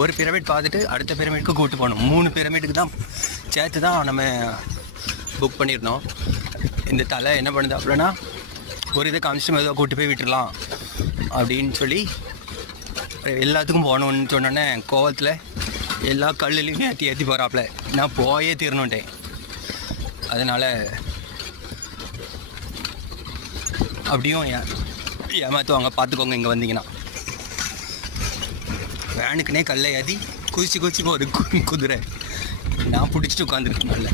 ஒரு பிரமிட் பார்த்துட்டு அடுத்த பிரமிட்க்கு கூப்பிட்டு போகணும். 3 பிரமிட்டுக்கு தான் சேர்த்து தான் நம்ம புக் பண்ணியிருந்தோம். இந்த தலை என்ன பண்ணுது அப்படின்னா, ஒரு இதை காமிச்சிட்டு மெதுவாக கூப்பிட்டு போய் விட்டுடலாம் அப்படின்னு சொல்லி எல்லாத்துக்கும் போகணுன்னு சொன்னோன்னே கோவத்தில் எல்லா கல்லுலையும் ஏற்றி போகிறாப்புல. நான் போயே தீரணுன்ட்டேன். அதனால் அப்படியும் ஏமாற்றுவாங்க, பார்த்துக்கோங்க இங்கே வந்தீங்கன்னா. வேனுக்குனே கல்லை ஏற்றி குதிச்சு ஒரு குதிரை நான் பிடிச்சிட்டு உட்காந்துருக்கேன். நல்ல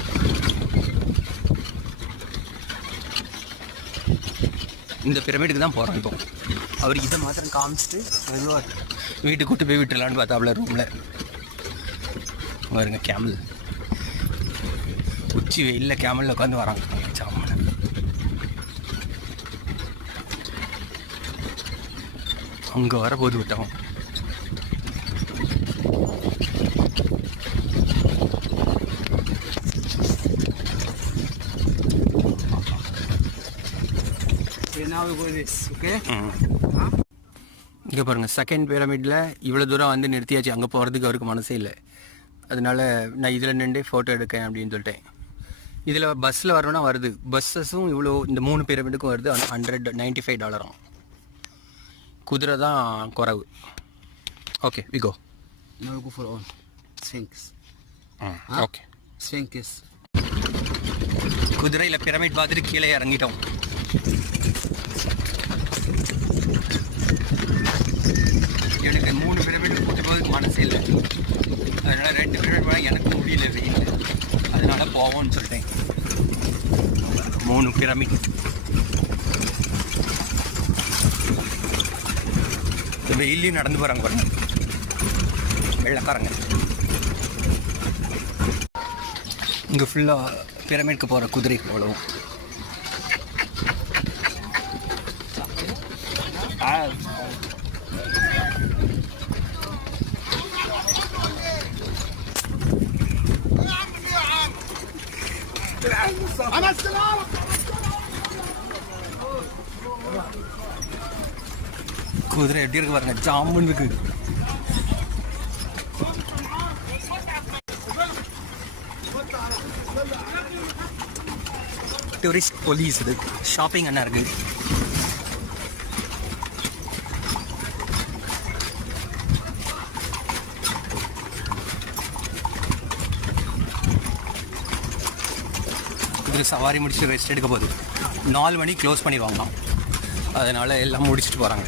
இந்த பிரமிடுக்கு தான் போகிறோம். இப்போ அவர் இதை மாத்திரம் காமிச்சிட்டு மெதுவாக வீட்டுக்கு கூட்டு போய் விட்டுலான்னு பார்த்தாப்புல ரூமில். பாருங்க கேமல், உச்சி வெயிலில் கேமலில் உட்காந்து வராங்க சாமனை. அங்கே வர போது விட்டோம். இங்கே பாருங்கள், செகண்ட் பிரமிடில் இவ்வளோ தூரம் வந்து நிறுத்தியாச்சு. அங்கே போகிறதுக்கு அவருக்கு மனசே இல்லை. அதனால் நான் இதில் நின்று ஃபோட்டோ எடுக்கேன் அப்படின்னு சொல்லிட்டேன். இதில் பஸ்ஸில் வரணும்னா வருது. பஸ்ஸஸும் இவ்வளோ இந்த 3 பிரமிடுக்கும் வருது. $195. குதிரை தான் குறைவு. Okay we go. ஓகே, குதிரையில் பிரமிட் பார்த்துட்டு கீழே இறங்கிட்டோம். எனக்கு 3 பிரமிட் கூட்டு போகிறதுக்கு மனசு இல்லை. அதனால் 2 பிரமிட் போனால் எனக்கு முடியல வெயில். அதனால் போவோம்னு சொல்லிட்டேன். 3 பிரமிட். வெயிலையும் நடந்து போகிறாங்க பாருங்க வெள்ளைக்காரங்க. இங்கே ஃபுல்லாக பிரமிட்க்கு போகிற குதிரை அவ்வளவும். குதிரை எப்படி இருக்கு பாருங்க, ஜாமுன்னு இருக்கு. டூரிஸ்ட் போலீஸ் இது. ஷாப்பிங் என்ன இருக்கு. இதில் சவாரி முடிச்சுட்டு ரெஸ்ட் எடுக்க போகுது. 4 மணி க்ளோஸ் பண்ணிடுவாங்களாம். அதனால் எல்லாம் முடிச்சுட்டு போகிறாங்க.